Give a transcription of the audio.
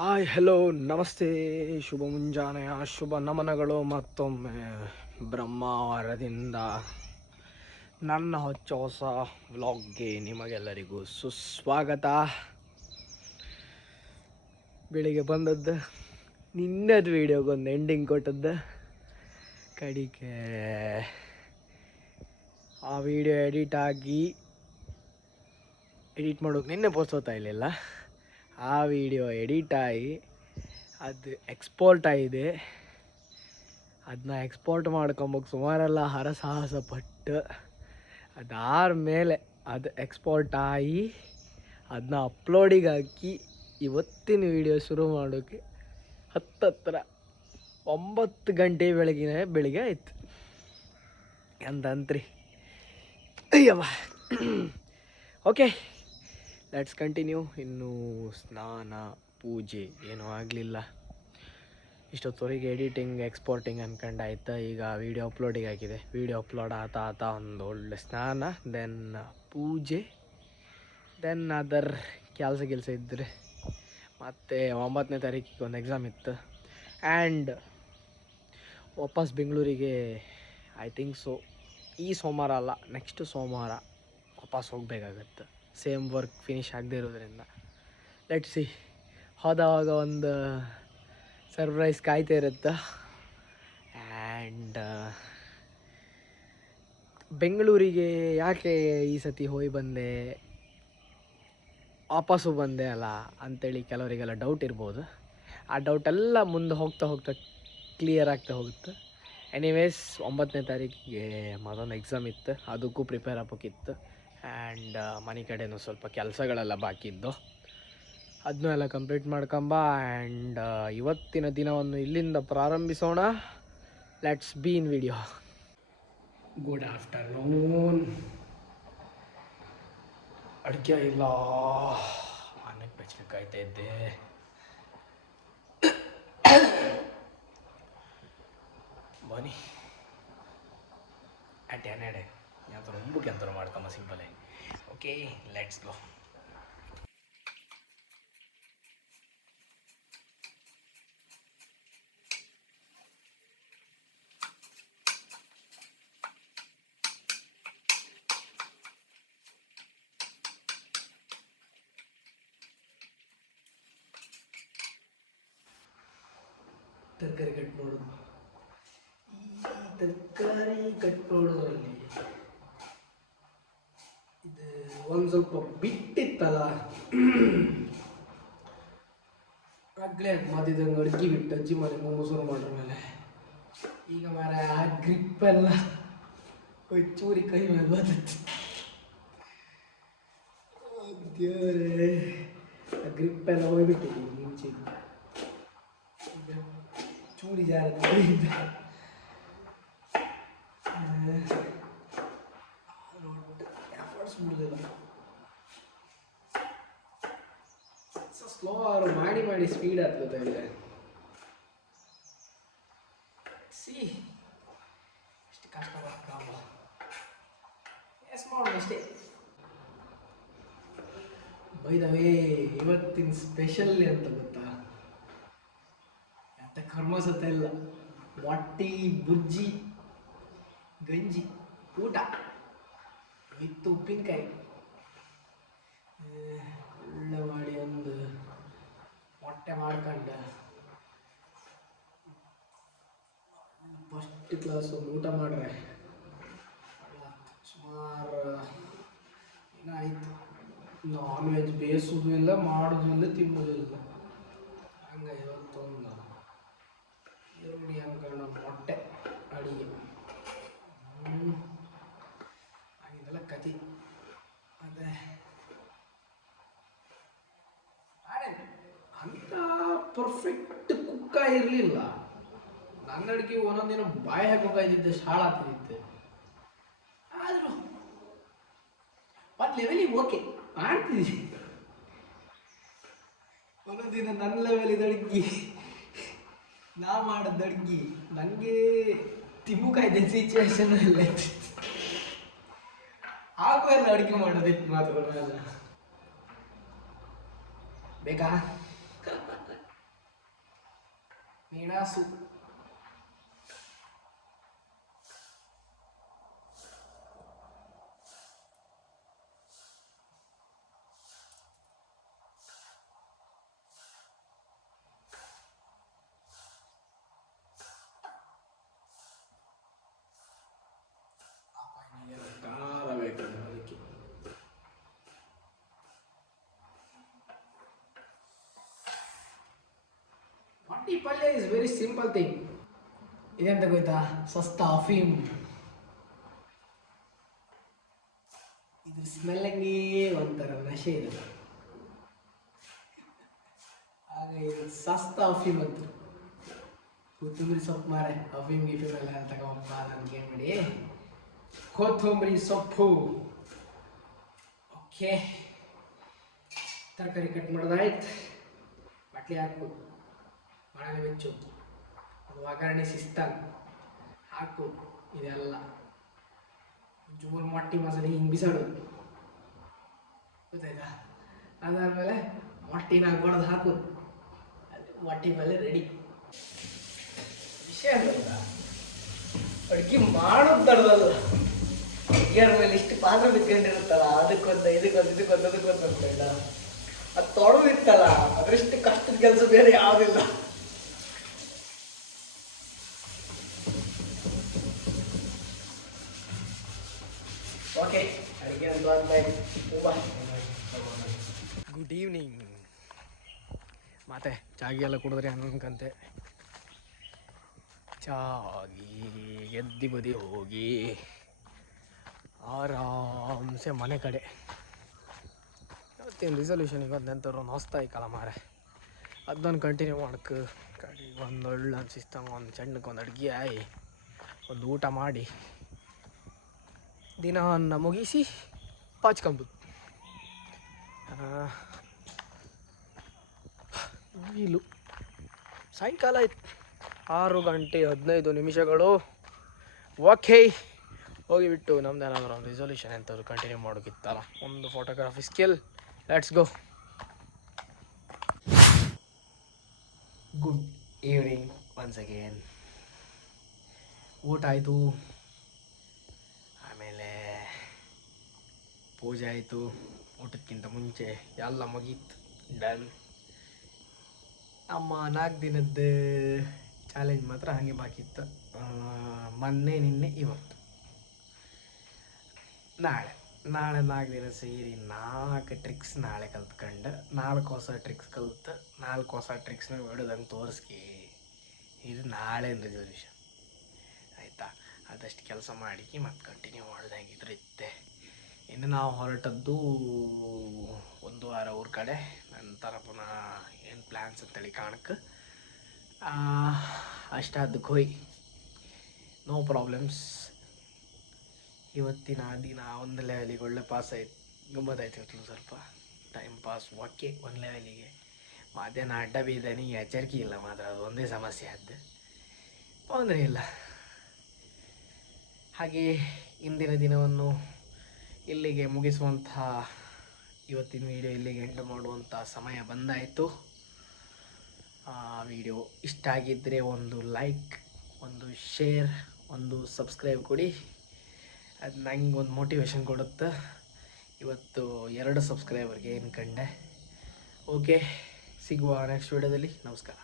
Hi hello ನಮಸ್ತೆ, ಶುಭ ಮುಂಜಾನೆಯ ಶುಭ ನಮನಗಳು. ಮತ್ತೊಮ್ಮೆ ಬ್ರಹ್ಮಾವರದಿಂದ ನನ್ನ ಹೊಸ ವ್ಲಾಗ್ಗೆ ನಿಮಗೆಲ್ಲರಿಗೂ ಸುಸ್ವಾಗತ. ಬೆಳಿಗ್ಗೆ ಬಂದದ್ದು, ನಿನ್ನದು ವೀಡಿಯೋಗೊಂದು ಎಂಡಿಂಗ್ ಕೊಟ್ಟದ್ದು, ಕಡಿಕೆ ಆ ವಿಡಿಯೋ ಎಡಿಟ್ ಮಾಡೋಕೆ ನಿನ್ನೆ ಪೋಸ್ಟೋತಾ ಇರಲಿಲ್ಲ. ಆ ವಿಡಿಯೋ ಎಡಿಟ್ ಆಗಿ ಅದು ಎಕ್ಸ್ಪೋರ್ಟ್ ಆಗಿದೆ. ಅದನ್ನ ಎಕ್ಸ್ಪೋರ್ಟ್ ಮಾಡ್ಕೊಂಬೋಕೆ ಸುಮಾರೆಲ್ಲ ಹರಸಾಹಸ ಪಟ್ಟು ಅದಾದ ಮೇಲೆ ಅದು ಎಕ್ಸ್ಪೋರ್ಟ್ ಆಗಿ ಅದನ್ನ ಅಪ್ಲೋಡಿಗೆ ಹಾಕಿ ಇವತ್ತಿನ ವಿಡಿಯೋ ಶುರು ಮಾಡೋಕ್ಕೆ ಹತ್ತಿರ 9 ಗಂಟೆ ಬೆಳಿಗ್ಗೆ ಆಯಿತು ಅಂತಂತ್ರಿ. ಅಯ್ಯವ್ವ. Okay, let's continue. ಇನ್ನೂ ಸ್ನಾನ ಪೂಜೆ ಏನೂ ಆಗಲಿಲ್ಲ. ಇಷ್ಟೊತ್ತವರೆಗೆ ಎಡಿಟಿಂಗ್ ಎಕ್ಸ್ಪೋರ್ಟಿಂಗ್ ಅಂದ್ಕೊಂಡಾಯ್ತು. ಈಗ ವೀಡಿಯೋ ಅಪ್ಲೋಡಿಗೆ ಹಾಕಿದೆ. ವೀಡಿಯೋ ಅಪ್ಲೋಡ್ ಆತ ಒಂದು ಒಳ್ಳೆ ಸ್ನಾನ, ದೆನ್ ಪೂಜೆ, ದೆನ್ ಅದರ್ ಕೆಲಸ ಇದ್ದರೆ ಮತ್ತು 9ನೇ ತಾರೀಕಿಗೆ ಒಂದು ಎಕ್ಸಾಮ್ ಇತ್ತು. ಆ್ಯಂಡ್ ವಾಪಸ್ ಬೆಂಗಳೂರಿಗೆ ಐ ಥಿಂಕ್ ಸೊ ಈ ಸೋಮವಾರ ಅಲ್ಲ, ನೆಕ್ಸ್ಟ್ ಸೋಮವಾರ ವಾಪಸ್ ಹೋಗಬೇಕಾಗತ್ತೆ. ಸೇಮ್ ವರ್ಕ್ ಫಿನಿಷ್ ಆಗದೆ ಇರೋದ್ರಿಂದ ಲೆಟ್ಸ್ ಸಿ. ಹೋದಾಗ ಒಂದು ಸರ್ಪ್ರೈಸ್ ಕಾಯ್ತಾ ಇರುತ್ತೆ. ಆ್ಯಂಡ್ ಬೆಂಗಳೂರಿಗೆ ಯಾಕೆ ಈ ಸತಿ ಹೋಗಿ ಬಂದೆ, ವಾಪಸ್ಸು ಬಂದೆ ಅಲ್ಲ ಅಂಥೇಳಿ ಕೆಲವರಿಗೆಲ್ಲ ಡೌಟ್ ಇರ್ಬೋದು. ಆ ಡೌಟೆಲ್ಲ ಮುಂದೆ ಹೋಗ್ತಾ ಕ್ಲಿಯರ್ ಆಗ್ತಾ ಹೋಗುತ್ತೆ. ಎನಿವೇಸ್ 9ನೇ ತಾರೀಕಿಗೆ ಮತ್ತೊಂದು ಎಕ್ಸಾಮ್ ಇತ್ತು, ಅದಕ್ಕೂ ಪ್ರಿಪೇರ್ ಆಗಬೇಕಿತ್ತು. ಆ್ಯಂಡ್ ಮನೆ ಕಡೆಯೂ ಸ್ವಲ್ಪ ಕೆಲಸಗಳೆಲ್ಲ ಬಾಕಿ ಇದ್ದು, ಅದನ್ನೂ ಎಲ್ಲ ಕಂಪ್ಲೀಟ್ ಮಾಡ್ಕೊಂಬ. ಆ್ಯಂಡ್ ಇವತ್ತಿನ ದಿನವನ್ನು ಇಲ್ಲಿಂದ ಪ್ರಾರಂಭಿಸೋಣ. Let's be in video. Good afternoon. ಅಡುಗೆ ಇಲ್ಲ, ಅನ್ನಕ್ಕೆ ಬೆಚ್ಚಗೆ ಕಾಯ್ತಾ ಇದ್ದೆ. ಬನ್ನಿ ಅಟೆನೆಡೆ ಯಾವ್ದು ರುಂಬಕ್ಕೆ ಅಂತ ಮಾಡ್ಕೊಂಬ ಸಿಂಪಲ್. Okay, let's go. ತರಕಾರಿ ಕಟ್ ಮಾಡೋದು, ತರಕಾರಿ ಕಟ್ ಮಾಡೋದ್ರಲ್ಲಿ ಇದು ಒಂದು ಸ್ವಲ್ಪ ಬಿಟ್ಟಿತ್ತಲ್ಲ, ಆಗ್ಲೇ ಮಧ್ಯದಂಗೆ ಅಡ್ಗೆ ಬಿಟ್ಟು ಅಜ್ಜಿ ಮನೆ ಮೊಸರು ಮಾಡ್ರ ಮೇಲೆ ಈಗ ಮಾರ ಆ ಗ್ರಿಪ್ಪೆಲ್ಲ ಚೂರಿ ಕೈ ಮೇಲೆ ಬರ್ತೈತಿ. ದೇವರೇ, ಆ ಗ್ರಿಪ್ಪೆಲ್ಲ ಹೋಗ್ಬಿಟ್ಟಿದ್ದೀನಿ ಮುಂಚೆ. ಚೂರಿ ಜಾರ ಎಫರ್ಟ್ಸ್ ಬಿಡೋದಿಲ್ಲ. ಸ್ಲೋ ಅವರು ಮಾಡಿ ಸ್ಪೀಡ್ ಆಗ್ತದೆ ಇಲ್ಲ. ಸಿ ಎಷ್ಟು ಕಷ್ಟ ಬರ್ತಾವ, ಎಸ್ ಮಾಡೋದು ಅಷ್ಟೇ. ಬೈದವೇ ಇವತ್ತಿನ ಸ್ಪೆಷಲ್ ಅಂತ ಗೊತ್ತಾ? ಅಂತ ಕರ್ಮಸತ್ತ ಇಲ್ಲ, ಮೊಟ್ಟಿ ಬುಜ್ಜಿ ಗಂಜಿ ಊಟ ವಿತ್ ಉಪ್ಪಿನಕಾಯಿ ಒಳ್ಳೆ ಮಾಡಿ ಒಂದು ಮೊಟ್ಟೆ ಮಾಡ್ಕೊಂಡು ಫಸ್ಟ್ ಕ್ಲಾಸ್ ಒಂದು ಊಟ ಮಾಡ್ರೆ ಸುಮಾರು ಏನಾಯ್ತು. ನಾನ್ ವೆಜ್ ಬೇಯಿಸೋದು ಇಲ್ಲ, ಮಾಡೋದು ಇಲ್ಲ, ತಿನ್ನೋದು ಇಲ್ಲ. ಹಂಗೆ ಇವತ್ತೊಂದು ಈರುಳ್ಳಿ ಅಂದ್ಕೊಂಡು ಮೊಟ್ಟೆ ಅಡಿಗೆ ಆಗಿದ್ದೆಲ್ಲ ಕತೆ. ಅದೇ ಅಂತ ಪರ್ಫೆಕ್ಟ್ ಕುಕ್ಕ ಇರಲಿಲ್ಲ. ನನ್ನ ಅಡುಗೆ ಒಂದೊಂದಿನ ಬಾಯಿ ಹಾಕೋಕಾಯ್ತಿದ್ದೆ, ಶಾಳ ಆಗ್ತಿದ್ದೆ. ಆದರೂ ಒಂದು ಲೆವೆಲಿಗೆ ಓಕೆ ಮಾಡ್ತಿದ್ದೆ. ಒಂದೊಂದಿನ ನನ್ನ ಲೆವೆಲಿದ ಅಡುಗೆ, ನಾ ಮಾಡೋದು ಅಡುಗೆ ನನಗೆ ತಿಮ್ಮಕಾಯ್ದೆ ಸಿಚುವೇಶನ್ ಎಲ್ಲ ಹಾಗೂ ಎಲ್ಲ ಅಡುಗೆ ಮಾಡೋದಿತ್ತು ಮಾತುಗಳನ್ನೆಲ್ಲ ಬೇಕಾ. ಮೆಣಸು. ಖಾರ ಬೇಕು ಅದಕ್ಕೆ. ಮೊಟ್ಟಿ ಪಲ್ಯ ಇಸ್ ವೆರಿ ಸಿಂಪಲ್ ಥಿಂಗ್. ಇದೆಂತ ಗೊತ್ತಾ? ಸಸ್ತಾ ಅಫೀಮ್. ಇದ್ರ ಸ್ಮೆಲ್ಲಂಗೇ ಒಂಥರ ನಶೆ ಇದೆ. ಹಾಗೆ ಇದು ಸಸ್ತಾ ಅಫೀಮ್ ಅಂತ. ಕೊತ್ತಂಬರಿ ಸೊಪ್ಪು ಮಾರೆ, ಅಫೀಮ್ ಗಿಫೀಮ್ ಎಲ್ಲ ತಗೊಂಬ ನನಗೆ ಮಾಡಿ. ಕೊತ್ತಂಬರಿ ಸೊಪ್ಪು. ಓಕೆ, ತರಕಾರಿ ಕಟ್ ಮಾಡೋದಾಯ್ತು. ಬಟ್ಲಿ ಹಾಕು, ಮಣಲೆ ಬೆಚ್ಚು, ಅದು ಒಗ್ಗರಣೆ ಸಿಸ್ತಾಗ ಹಾಕು. ಇದೆಲ್ಲ ಜೋರು ಮೊಟ್ಟಿ ಮಸಾಲೆ ಹಿಂಗೆ ಬಿಸಾಡೋದು, ಗೊತ್ತಾಯ್ತಾ? ಅದಾದಮೇಲೆ ಮೊಟ್ಟಿನ ಹಾಕ್ಬಾರ್ದು, ಹಾಕೋದು. ಅದು ಮೊಟ್ಟಿ ಮೇಲೆ ರೆಡಿ. ವಿಷಯ ಅಂತ ಅಡುಗೆ ಮಾಡೋದು ದೊಡ್ಡದಲ್ಲ. ಅಡುಗೆಯವ್ರ ಮೇಲೆ ಇಷ್ಟು ಪಾತ್ರ ಬಿತ್ಕೊಂಡಿರುತ್ತಲ್ಲ, ಅದಕ್ಕೊಂದು ಅಂತ ಇಲ್ಲ. ಅದು ತೊಡೋದಿತ್ತಲ್ಲ, ಅದರಷ್ಟು ಕಷ್ಟದ ಕೆಲಸ ಬೇರೆ ಯಾವುದಿಲ್ಲ. ಓಕೆ, ಅಡುಗೆ ಅಂತ ಆದ್ಮೇಲೆ ಗುಡ್ ಈವ್ನಿಂಗ್. ಮತ್ತೆ ಚಾಗಿ ಎಲ್ಲ ಕುಡಿದ್ರೆ ಹಂಗಂತೆ. ಚಾಗಿ ಎದ್ದಿ ಬದಿ ಹೋಗಿ ಆರಾಮ್ಸೆ ಮನೆ ಕಡೆ. ಇವತ್ತೇನು ರಿಸಲ್ಯೂಷನ್, ಇವತ್ತು ನೆಂತವ್ರು ಒಂದು ಹೊಸ್ತಾಯ್ಕಲ್ಲ ಮಾರೆ, ಅದನ್ನು ಕಂಟಿನ್ಯೂ ಮಾಡಕ್ಕೆ ಕಡೆ ಒಂದು ಒಳ್ಳೆ ಅನ್ಸಿಸ್ತಂಗೆ ಒಂದು ಸಣ್ಣಕ್ಕೆ ಒಂದು ಅಡುಗೆ ಆಯಿ ಒಂದು ಊಟ ಮಾಡಿ ದಿನವನ್ನು ಮುಗಿಸಿ ಪಾಚ್ಕೊಂಬುದು. ವೀಲು ಸಾಯಂಕಾಲ ಆಯ್ತು, 6:15 ಓಕೆ, ಹೋಗಿಬಿಟ್ಟು ನಮ್ದು ಏನಾದರೂ ಒಂದು ರಿಸಲ್ಯೂಷನ್ ಎಂಥವ್ರು ಕಂಟಿನ್ಯೂ ಮಾಡೋಕ್ಕಿತ್ತಲ್ಲ, ಒಂದು photography skill. Let's go. Good evening once again. ಊಟ ಆಯಿತು, ಆಮೇಲೆ ಪೂಜೆ ಆಯಿತು. ಊಟಕ್ಕಿಂತ ಮುಂಚೆ ಎಲ್ಲ ಮುಗೀತು, ಡನ್. ನಮ್ಮ 4 ದಿನದ ಚಾಲೆಂಜ್ ಮಾತ್ರ ಹಾಗೆ ಬಾಕಿ ಇತ್ತು. ಮೊನ್ನೆ, ನಿನ್ನೆ, ಇವತ್ತು, ನಾಳೆ 4 ದಿನ ಸೇರಿ 4 ಟ್ರಿಕ್ಸ್ ನಾಳೆ ಕಲ್ತ್ಕೊಂಡು 4 ಹೊಸ ಟ್ರಿಕ್ಸ್ ಕಲ್ತು 4 ಹೊಸ ಟ್ರಿಕ್ಸ್ನ ಬಿಡೋದಂಗೆ ತೋರಿಸ್ಕಿ. ಇದು ನಾಳೆ ರೆಸಲ್ಯೂಷನ್ ಆಯಿತಾ? ಆದಷ್ಟು ಕೆಲಸ ಮಾಡಿ ಮತ್ತೆ ಕಂಟಿನ್ಯೂ ಮಾಡೋದಾಗಿದ್ರೆ ಇತ್ತೆ. ಇನ್ನು ನಾವು ಹೊರಟದ್ದು 1 ವಾರ ಊರ ಕಡೆ, ನಂತರ ಪುನಃ ಏನು ಪ್ಲ್ಯಾನ್ಸ್ ಅಂತೇಳಿ ಕಾಣಕ್ಕೆ ಅಷ್ಟಾದಕ್ಕೆ ಹೋಯ್. No problems. ಇವತ್ತಿನ ದಿನ ಒಂದು ಲೆವೆಲಿಗೆ ಒಳ್ಳೆ ಪಾಸ್ ಆಯ್ತು, ಗಮ್ಮತ್ತಾಯ್ತು. ಇವತ್ತು ಸ್ವಲ್ಪ ಟೈಮ್ ಪಾಸ್ ಓಕೆ ಒಂದು ಲೆವೆಲಿಗೆ. ಮಧ್ಯಾಹ್ನ ಅಡ್ಡ ಬೀದನಿಗೆ ಎಚ್ಚರಿಕೆ ಇಲ್ಲ ಮಾತ್ರ, ಅದು ಒಂದೇ ಸಮಸ್ಯೆ ಆದ್ದು, ತೊಂದರೆ ಇಲ್ಲ. ಹಾಗೆ ಇಂದಿನ ದಿನವನ್ನು ಇಲ್ಲಿಗೆ ಮುಗಿಸುವಂಥ, ಇವತ್ತಿನ ವಿಡಿಯೋ ಇಲ್ಲಿಗೆ ಎಂಡ್ ಮಾಡುವಂಥ ಸಮಯ ಬಂದಾಯಿತು. ವಿಡಿಯೋ ಇಷ್ಟ ಆಗಿದ್ದರೆ ಒಂದು ಲೈಕ್, ಒಂದು ಶೇರ್, ಒಂದು ಸಬ್ಸ್ಕ್ರೈಬ್ ಕೊಡಿ. ಅದು ನಂಗೆ ಒಂದು ಮೋಟಿವೇಶನ್ ಕೊಡುತ್ತೆ. ಇವತ್ತು 2 ಸಬ್ಸ್ಕ್ರೈಬರ್ಗೆ ಏನು ಕಂಡೆ. ಓಕೆ, ಸಿಗುವ ನೆಕ್ಸ್ಟ್ ವಿಡಿಯೋದಲ್ಲಿ. ನಮಸ್ಕಾರ.